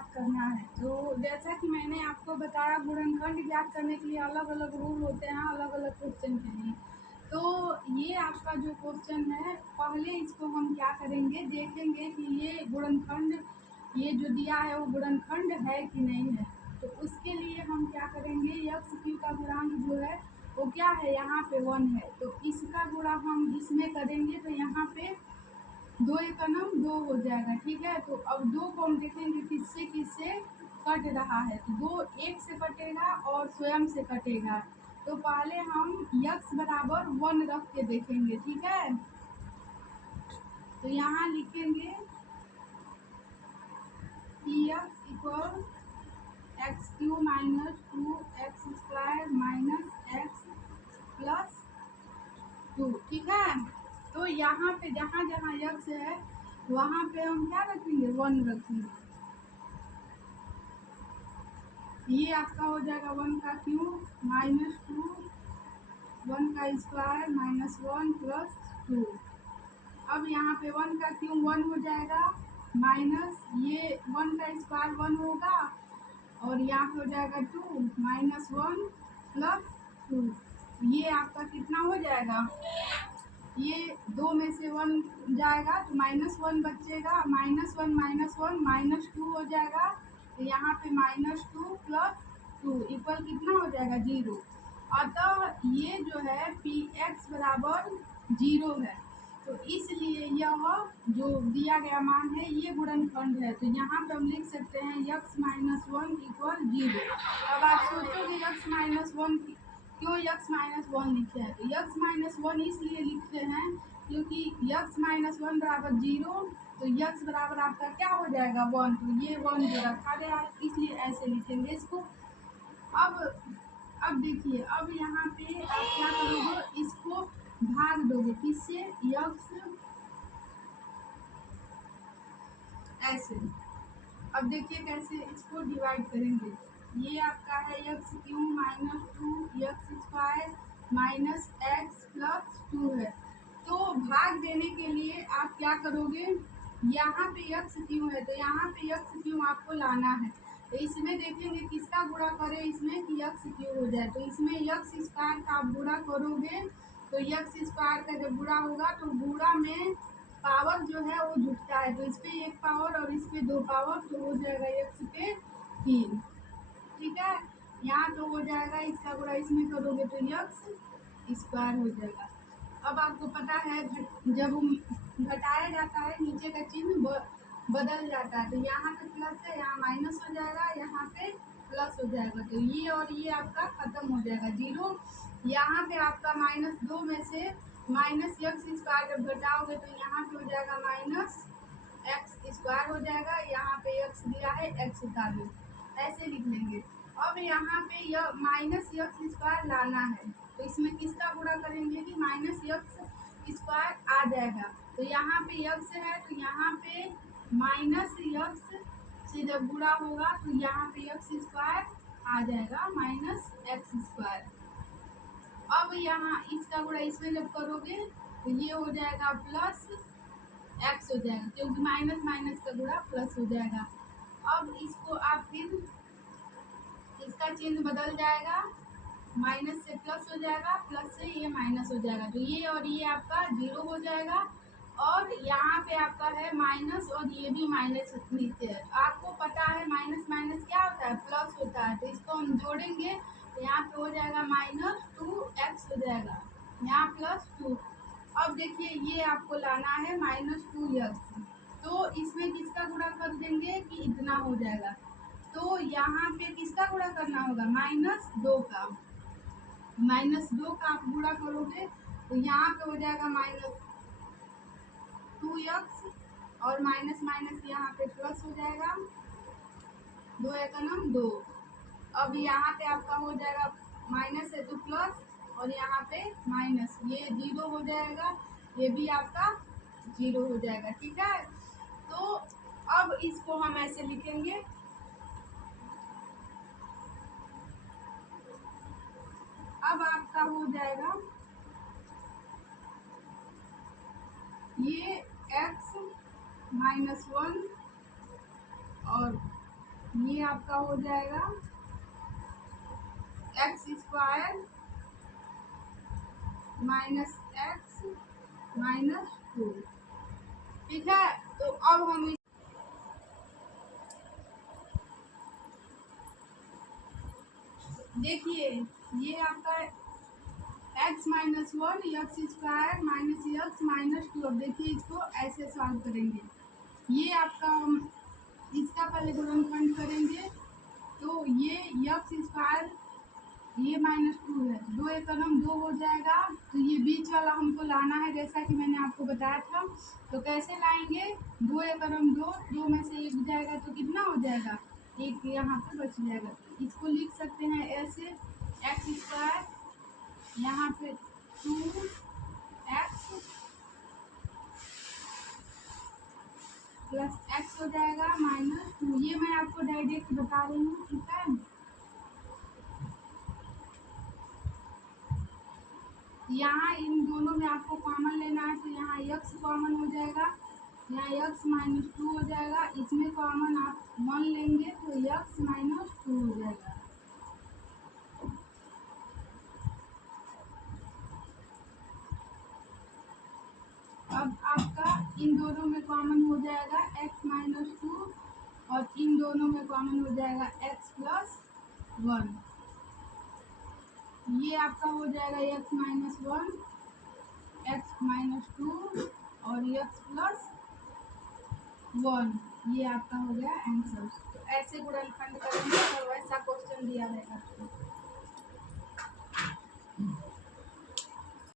ज्ञात करना है। तो जैसा कि मैंने आपको बताया, गुणनखंड ज्ञात करने के लिए अलग अलग रूल होते हैं अलग अलग क्वेश्चन के लिए। तो ये आपका जो क्वेश्चन है, पहले इसको हम क्या करेंगे, देखेंगे कि ये गुणनखंड, ये जो दिया है वो गुणनखंड है कि नहीं है। तो उसके लिए हम क्या करेंगे, यक्स क्यू का गुणांक जो है वो क्या है, यहाँ पे 1 है। तो इसका गुणा हम इसमें करेंगे तो यहाँ पे 2 एकनम 2 हो जाएगा। ठीक है, तो अब 2 को हम देखेंगे किससे किससे कट रहा है। तो 2 1 से कटेगा और स्वयं से कटेगा। तो पहले हम यक्स बराबर 1 रख के देखेंगे। ठीक है, तो यहाँ लिखेंगे कि x equal x Q minus 2x² minus x plus 2। ठीक है, तो यहाँ पे जहाँ जहाँ यक्स है वहाँ पे हम क्या रखेंगे, 1 रखेंगे। ये आपका हो जाएगा 1 का क्यूब माइनस 2, 1 का स्क्वायर माइनस 1 प्लस 2। अब यहाँ पे 1 का क्यूब 1 हो जाएगा, माइनस ये 1 का स्क्वायर 1 होगा और यहाँ पे हो जाएगा 2 माइनस 1 प्लस 2। ये आपका कितना हो जाएगा, ये 2 में से 1 जाएगा तो -1 बचेगा, -1 -1 -2 हो जाएगा। तो यहाँ पे -2 प्लस 2 इक्वल कितना हो जाएगा, 0। अतः ये जो है Px बराबर 0 है। तो इसलिए यह जो दिया गया मान है ये गुणनखंड है। तो यहाँ पे हम लिख सकते हैं x-1 इक्वल 0। अब आप सोचोगे x-1 क्यों x-1 लिखे हैं। तो x-1 इसलिए लिखते हैं क्योंकि x-1 बराबर 0, तो x बराबर आपका क्या हो जाएगा, 1। तो ये 1 जो रखा गया है इसलिए ऐसे लिखेंगे इसको। अब देखिए, अब यहाँ पे आप क्या करोगे, इसको भाग दोगे किससे, x ऐसे। अब देखिए कैसे इसको डिवाइड करेंगे। ये आपका है x Q minus 2x² minus x plus 2 है। तो भाग देने के लिए आप क्या करोगे, यहाँ पे एक्स क्यू है तो यहाँ पे एक्स क्यू आपको लाना है। तो इसमें देखेंगे किसका गुणा करें इसमें कि एक्स क्यू हो जाए। तो इसमें एक्स स्क्वायर का आप गुणा करोगे तो एक्स स्क्वायर का जब गुणा होगा तो गुणा में पावर जो है वो जुटता है। तो इस पे 1 पावर और इस पे 2 पावर, तो हो जाएगा x पे 3। ठीक है, यहाँ तो हो जाएगा, इसका गुणा इसमें करोगे तो x² हो जाएगा। अब आपको पता है जब घटाया जाता है नीचे का चिन्ह बदल जाता है। तो यहाँ पे प्लस है, यहाँ माइनस हो जाएगा, यहाँ पे प्लस हो जाएगा। तो ये और ये आपका खत्म हो जाएगा, 0। यहाँ पे आपका -2 में से -x² जब घटाओगे तो यहाँ पे हो जाएगा -x² हो जाएगा। यहाँ पे x दिया है, x उतार लो, ऐसे लिख लेंगे। अब यहाँ पे यह -x² लाना है तो इसमें किसका गुणा करेंगे कि -x² आ जाएगा। तो यहाँ पे x है तो यहाँ पे -x से जब गुणा होगा तो यहाँ पे x² आ जाएगा -x²। अब यहाँ इसका गुणा इसमें जब करोगे तो ये हो जाएगा प्लस x हो जाएगा, क्योंकि माइनस माइनस का गुणा प्लस हो जाएगा। अब इसको आप फिर इसका चिन्ह बदल जाएगा, माइनस से प्लस हो जाएगा, प्लस से ये माइनस हो जाएगा। तो ये और ये आपका 0 हो जाएगा। और यहाँ पे आपका है माइनस और ये भी माइनस नीचे है। आपको पता है माइनस माइनस क्या होता है, प्लस होता है। तो इसको हम जोड़ेंगे तो यहाँ पे हो जाएगा -2x हो जाएगा, यहाँ +2। अब देखिए ये आपको लाना है -2x। तो इसमें किसका गुणा कर देंगे कि इतना हो जाएगा। तो यहाँ पे किसका गुणा करना होगा, -2 का। -2 का आप गुणा करोगे तो यहाँ पे हो जाएगा -2x और माइनस माइनस यहाँ पे प्लस हो जाएगा, 2 एकम 2। अब यहाँ पे आपका हो जाएगा माइनस है तो प्लस और यहाँ पे माइनस, ये 0 हो जाएगा, ये भी आपका 0 हो जाएगा। ठीक है, तो अब इसको हम ऐसे लिखेंगे, अब आपका हो जाएगा ये x -1 और ये आपका हो जाएगा x square minus x minus 2। ठीक है, तो अब हम देखिए ये आपका x minus 1 x square minus x minus 2। अब देखिए इसको ऐसे सॉल्व करेंगे। ये आपका इसका पहले गुणनखंड करेंगे तो ये एक्स स्क्वायर ये माइनस 2 है, 2 एकम 2 हो जाएगा। तो ये बीच वाला हमको लाना है जैसा कि मैंने आपको बताया था। तो कैसे लाएंगे, 2 एकम 2, 2 में से 1 जाएगा तो कितना हो जाएगा, 1 यहाँ पे बच जाएगा। इसको लिख सकते हैं ऐसे एक्स स्क्वायर यहाँ पे 2x प्लस एक्स हो जाएगा माइनस 2। ये मैं आपको डायरेक्ट बता रही हूँ। ठीक है, यहाँ इन दोनों में आपको कॉमन लेना है, तो यहाँ x कॉमन हो जाएगा, यहाँ x माइनस 2 हो जाएगा। इसमें कॉमन आप 1 लेंगे तो x माइनस 2 हो जाएगा। अब आपका इन दोनों में कॉमन हो जाएगा x माइनस 2 और इन दोनों में कॉमन हो जाएगा x प्लस 1। ये आपका हो जाएगा x माइनस 1 एक्स माइनस 2 और एक्स प्लस 1। ये आपका हो गया आंसर। तो ऐसे गुणनखंड करेंगे और वैसा क्वेश्चन दिया रहेगा।